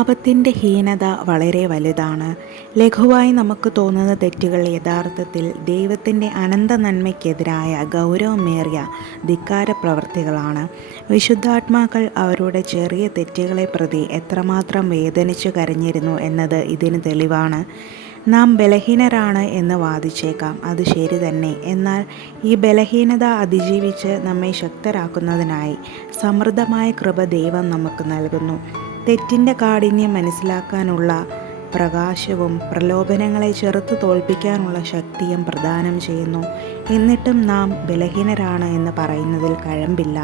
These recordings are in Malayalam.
പാപത്തിൻ്റെ ഹീനത വളരെ വലുതാണ്. ലഘുവായി നമുക്ക് തോന്നുന്ന തെറ്റുകൾ യഥാർത്ഥത്തിൽ ദൈവത്തിൻ്റെ അനന്ത നന്മയ്ക്കെതിരായ ഗൗരവമേറിയ ധിക്കാര പ്രവൃത്തികളാണ്. വിശുദ്ധാത്മാക്കൾ അവരുടെ ചെറിയ തെറ്റുകളെ പ്രതി എത്രമാത്രം വേദനിച്ചു കരഞ്ഞിരുന്നു എന്നത് ഇതിന് തെളിവാണ്. നാം ബലഹീനരാണ് എന്ന് വാദിച്ചേക്കാം, അത് ശരി തന്നെ. എന്നാൽ ഈ ബലഹീനത അതിജീവിച്ച് നമ്മെ ശക്തരാക്കുന്നതിനായി സമൃദ്ധമായ കൃപ ദൈവം നമുക്ക് നൽകുന്നു. തെറ്റിൻ്റെ കാഠിന്യം മനസ്സിലാക്കാനുള്ള പ്രകാശവും പ്രലോഭനങ്ങളെ ചെറുത്ത് തോൽപ്പിക്കാനുള്ള ശക്തിയും പ്രദാനം ചെയ്യുന്നു. എന്നിട്ടും നാം ബലഹീനരാണ് എന്ന് പറയുന്നതിൽ കഴമ്പില്ല.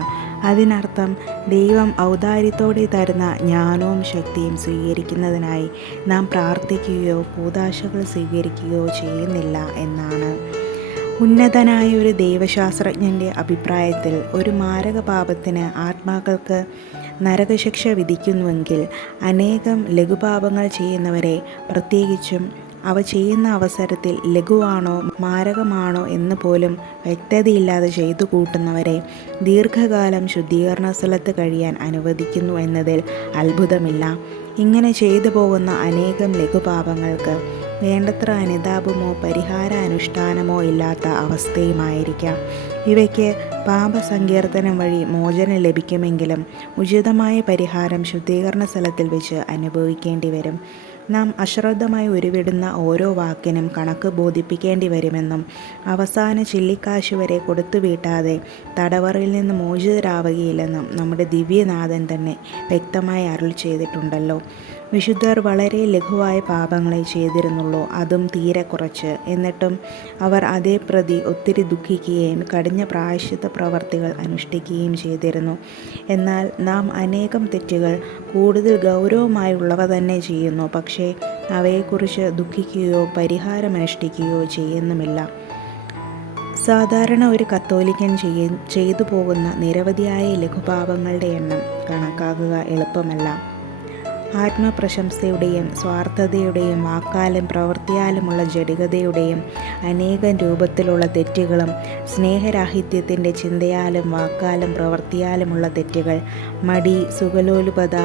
അതിനർത്ഥം ദൈവം ഔദാര്യത്തോടെ തരുന്ന ജ്ഞാനവും ശക്തിയും സ്വീകരിക്കുന്നതിനായി നാം പ്രാർത്ഥിക്കുകയോ കൂദാശകൾ സ്വീകരിക്കുകയോ ചെയ്യുന്നില്ല എന്നാണ്. ഉന്നതനായ ഒരു ദൈവശാസ്ത്രജ്ഞൻ്റെ അഭിപ്രായത്തിൽ ഒരു മാരക പാപത്തിന് ആത്മാക്കൾക്ക് നരകശിക്ഷ വിധിക്കുന്നുവെങ്കിൽ അനേകം ലഘുപാപങ്ങൾ ചെയ്യുന്നവരെ, പ്രത്യേകിച്ചും അവ ചെയ്യുന്ന അവസരത്തിൽ ലഘുവാണോ മാരകമാണോ എന്ന് പോലും വ്യക്തതയില്ലാതെ ചെയ്തു കൂട്ടുന്നവരെ ദീർഘകാലം ശുദ്ധീകരണ സ്ഥലത്ത് കഴിയാൻ അനുവദിക്കുന്നു എന്നതിൽ അത്ഭുതമില്ല. ഇങ്ങനെ ചെയ്തു പോകുന്ന അനേകം ലഘുപാപങ്ങൾക്ക് വേണ്ടത്ര അനുതാപമോ പരിഹാരാനുഷ്ഠാനമോ ഇല്ലാത്ത അവസ്ഥയുമായിരിക്കാം. ഇവയ്ക്ക് പാപസങ്കീർത്തനം വഴി മോചനം ലഭിക്കുമെങ്കിലും ഉചിതമായ പരിഹാരം ശുദ്ധീകരണ സ്ഥലത്തിൽ വെച്ച് അനുഭവിക്കേണ്ടി വരും. നാം അശ്രദ്ധമായി ഉരുവിടുന്ന ഓരോ വാക്കിനും കണക്ക് ബോധിപ്പിക്കേണ്ടി വരുമെന്നും അവസാന ചില്ലിക്കാശ് വരെ കൊടുത്തു വീട്ടാതെ തടവറയിൽ നിന്ന് മോചിതരാവുകയില്ലെന്നും നമ്മുടെ ദിവ്യനാഥൻ തന്നെ വ്യക്തമായി അരുൾ ചെയ്തിട്ടുണ്ടല്ലോ. വിശുദ്ധർ വളരെ ലഘുവായ പാപങ്ങളെ ചെയ്തിരുന്നുള്ളൂ, അതും തീരെ കുറച്ച്. എന്നിട്ടും അവർ അതേ പ്രതി ഒത്തിരി ദുഃഖിക്കുകയും കഠിന പ്രായശ്ചിത്ത പ്രവർത്തികൾ അനുഷ്ഠിക്കുകയും ചെയ്തിരുന്നു. എന്നാൽ നാം അനേകം തെറ്റുകൾ കൂടുതൽ ഗൗരവമായുള്ളവ തന്നെ ചെയ്യുന്നു, പക്ഷേ അവയെക്കുറിച്ച് ദുഃഖിക്കുകയോ പരിഹാരമനുഷ്ഠിക്കുകയോ ചെയ്യുന്നുമില്ല. സാധാരണ ഒരു കത്തോലിക്കൻ ചെയ്തു പോകുന്ന നിരവധിയായ ലഘുപാപങ്ങളുടെ എണ്ണം കണക്കാക്കുക എളുപ്പമല്ല. ആത്മപ്രശംസയുടെയും സ്വാർത്ഥതയുടെയും വാക്കാലും പ്രവൃത്തിയാലുമുള്ള ജഡികതയുടെയും അനേകം രൂപത്തിലുള്ള തെറ്റുകളും, സ്നേഹരാഹിത്യത്തിൻ്റെ ചിന്തയാലും വാക്കാലും പ്രവൃത്തിയാലുമുള്ള തെറ്റുകൾ, മടി, സുഖലോലുപത,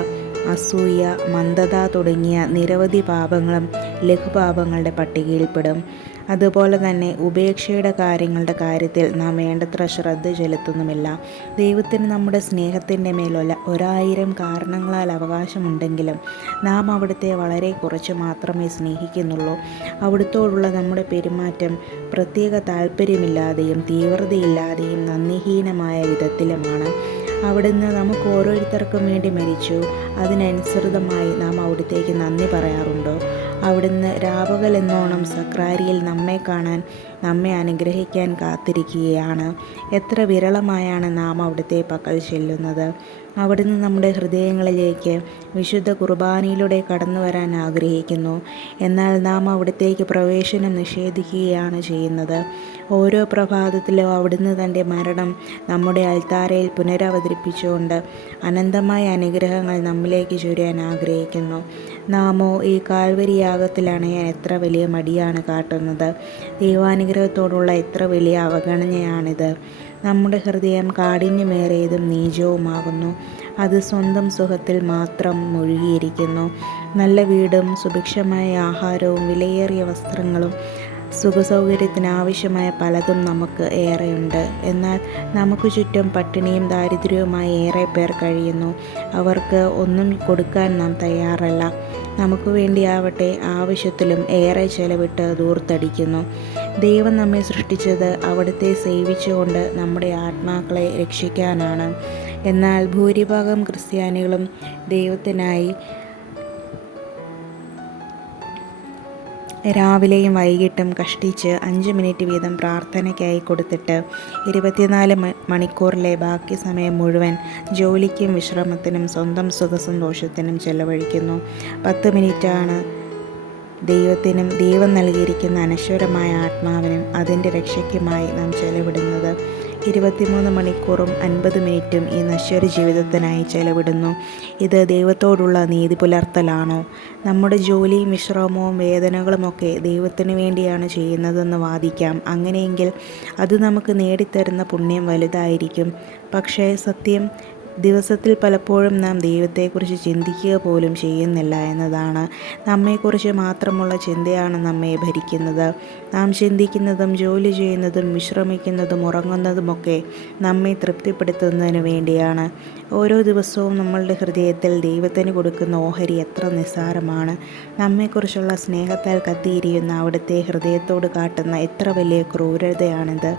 അസൂയ, മന്ദത തുടങ്ങിയ നിരവധി പാപങ്ങളും ലഘുപാപങ്ങളുടെ പട്ടികയിൽപ്പെടും. അതുപോലെ തന്നെ ഉപേക്ഷയുടെ കാര്യങ്ങളുടെ കാര്യത്തിൽ നാം വേണ്ടത്ര ശ്രദ്ധ ചെലുത്തുന്നുമില്ല. ദൈവത്തിന് നമ്മുടെ സ്നേഹത്തിൻ്റെ മേൽ 1000 കാരണങ്ങളാൽ അവകാശമുണ്ടെങ്കിലും നാം അവിടുത്തെ വളരെ കുറച്ച് മാത്രമേ സ്നേഹിക്കുന്നുള്ളൂ. അവിടുത്തോടുള്ള നമ്മുടെ പെരുമാറ്റം പ്രത്യേക താല്പര്യമില്ലാതെയും തീവ്രതയില്ലാതെയും നന്ദിഹീനമായ വിധത്തിലുമാണ്. അവിടുന്ന് നമുക്ക് ഓരോരുത്തർക്കും വേണ്ടി മരിച്ചു. അതിനനുസൃതമായി നാം അവിടുത്തേക്ക് നന്ദി പറയാറുണ്ടോ? അവിടുന്ന് രാപകലെന്നോണം സക്രാരിയിൽ നമ്മെ കാണാൻ, നമ്മെ അനുഗ്രഹിക്കാൻ കാത്തിരിക്കുകയാണ്. എത്ര വിരളമായാണ് നാം അവിടുത്തെ പക്കൽ ചെല്ലുന്നത്. അവിടുന്ന് നമ്മുടെ ഹൃദയങ്ങളിലേക്ക് വിശുദ്ധ കുർബാനയിലൂടെ കടന്നു വരാൻ ആഗ്രഹിക്കുന്നു. എന്നാൽ നാം അവിടത്തേക്ക് പ്രവേശനം നിഷേധിക്കുകയാണ് ചെയ്യുന്നത്. ഓരോ പ്രഭാതത്തിലും അവിടുന്ന് തൻ്റെ മരണം നമ്മുടെ അൾത്താരയിൽ പുനരവതരിപ്പിച്ചുകൊണ്ട് അനന്തമായ അനുഗ്രഹങ്ങൾ നമ്മിലേക്ക് ചൊരിയാൻ ആഗ്രഹിക്കുന്നു. നാമോ ഈ കാൽവരി യാഗത്തിൽ അണയാൻ എത്ര വലിയ മടിയാണ് കാട്ടുന്നത്. ദൈവാനുഗ്രഹത്തോടുള്ള എത്ര വലിയ അവഗണനയാണിത്. നമ്മുടെ ഹൃദയം കാഠിന്യമേറിയതും നീചവുമാകുന്നു. അത് സ്വന്തം സുഖത്തിൽ മാത്രം മുഴുകിയിരിക്കുന്നു. നല്ല വീടും സുഭിക്ഷമായ ആഹാരവും വിലയേറിയ വസ്ത്രങ്ങളും സുഖസൗകര്യത്തിന് ആവശ്യമായ പലതും നമുക്ക് ഏറെയുണ്ട്. എന്നാൽ നമുക്ക് ചുറ്റും പട്ടിണിയും ദാരിദ്ര്യവുമായി ഏറെ പേർ കഴിയുന്നു. അവർക്ക് ഒന്നും കൊടുക്കാൻ നാം തയ്യാറല്ല. നമുക്ക് വേണ്ടിയാവട്ടെ ആവശ്യത്തിലും ഏറെ ചെലവിട്ട് ധൂർത്തടിക്കുന്നു. ദൈവം നമ്മെ സൃഷ്ടിച്ചത് അവിടുത്തെ സേവിച്ചുകൊണ്ട് നമ്മുടെ ആത്മാക്കളെ രക്ഷിക്കാനാണ്. എന്നാൽ ഭൂരിഭാഗം ക്രിസ്ത്യാനികളും ദൈവത്തിനായി രാവിലെയും വൈകിട്ടും കഷ്ടിച്ച് 5 മിനിറ്റ് വീതം പ്രാർത്ഥനയ്ക്കായി കൊടുത്തിട്ട് 24 മണിക്കൂറിലെ ബാക്കി സമയം മുഴുവൻ ജോലിക്കും വിശ്രമത്തിനും സ്വന്തം സുഖസന്തോഷത്തിനും ചെലവഴിക്കുന്നു. 10 മിനിറ്റാണ് ദൈവത്തിനും ദൈവം നൽകിയിരിക്കുന്ന അനശ്വരമായ ആത്മാവിനും അതിൻ്റെ രക്ഷയ്ക്കുമായി നാം ചെലവിടുന്നത്. 23 മണിക്കൂറും 50 മിനിറ്റും ഈ നശ്വര ജീവിതത്തിനായി ചെലവിടുന്നു. ഇത് ദൈവത്തോടുള്ള നീതി പുലർത്തലാണോ? നമ്മുടെ ജോലിയും വിശ്രമവും വേദനകളുമൊക്കെ ദൈവത്തിന് വേണ്ടിയാണ് ചെയ്യുന്നതെന്ന് വാദിക്കാം. അങ്ങനെയെങ്കിൽ അത് നമുക്ക് നേടിത്തരുന്ന പുണ്യം വലുതായിരിക്കും. പക്ഷേ സത്യം ദിവസത്തിൽ പലപ്പോഴും നാം ദൈവത്തെക്കുറിച്ച് ചിന്തിക്കുക പോലും ചെയ്യുന്നില്ല എന്നതാണ്. നമ്മെക്കുറിച്ച് മാത്രമുള്ള ചിന്തയാണ് നമ്മെ ഭരിക്കുന്നത്. നാം ചിന്തിക്കുന്നതും ജോലി ചെയ്യുന്നതും വിശ്രമിക്കുന്നതും ഉറങ്ങുന്നതുമൊക്കെ നമ്മെ തൃപ്തിപ്പെടുത്തുന്നതിന് വേണ്ടിയാണ്. ഓരോ ദിവസവും നമ്മളുടെ ഹൃദയത്തിൽ ദൈവത്തിന് കൊടുക്കുന്ന ഓഹരി എത്ര നിസ്സാരമാണ്. നമ്മെക്കുറിച്ചുള്ള സ്നേഹത്താൽ കത്തിയിരിയുന്ന അവിടുത്തെ ഹൃദയത്തോട് കാട്ടുന്ന എത്ര വലിയ ക്രൂരതയാണിത്.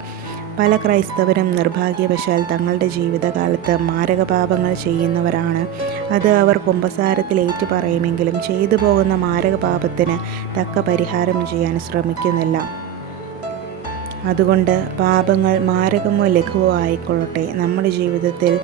പല ക്രൈസ്തവരും നിർഭാഗ്യവശാൽ തങ്ങളുടെ ജീവിതകാലത്ത് മാരകപാപങ്ങൾ ചെയ്യുന്നവരാണ്. അത് അവർ കുമ്പസാരത്തിൽ ഏറ്റുപറയുമെങ്കിലും ചെയ്തു പോകുന്ന മാരകപാപത്തിന് തക്ക പരിഹാരം ചെയ്യാൻ ശ്രമിക്കുന്നില്ല. അതുകൊണ്ട് പാപങ്ങൾ മാരകമോ ലഘുവോ ആയിക്കൊള്ളട്ടെ, നമ്മുടെ ജീവിതത്തിൽ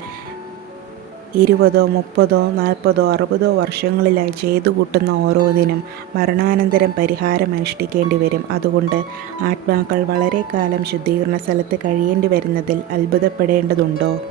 20, 30, 40, 60 വർഷങ്ങളിലായി ചെയ്തു കൂട്ടുന്ന ഓരോന്നിനും മരണാനന്തരം പരിഹാരം അനുഷ്ഠിക്കേണ്ടി വരും. അതുകൊണ്ട് ആത്മാക്കൾ വളരെ കാലം ശുദ്ധീകരണ സ്ഥലത്ത് കഴിയേണ്ടി വരുന്നതിൽ അത്ഭുതപ്പെടേണ്ടതുണ്ടോ?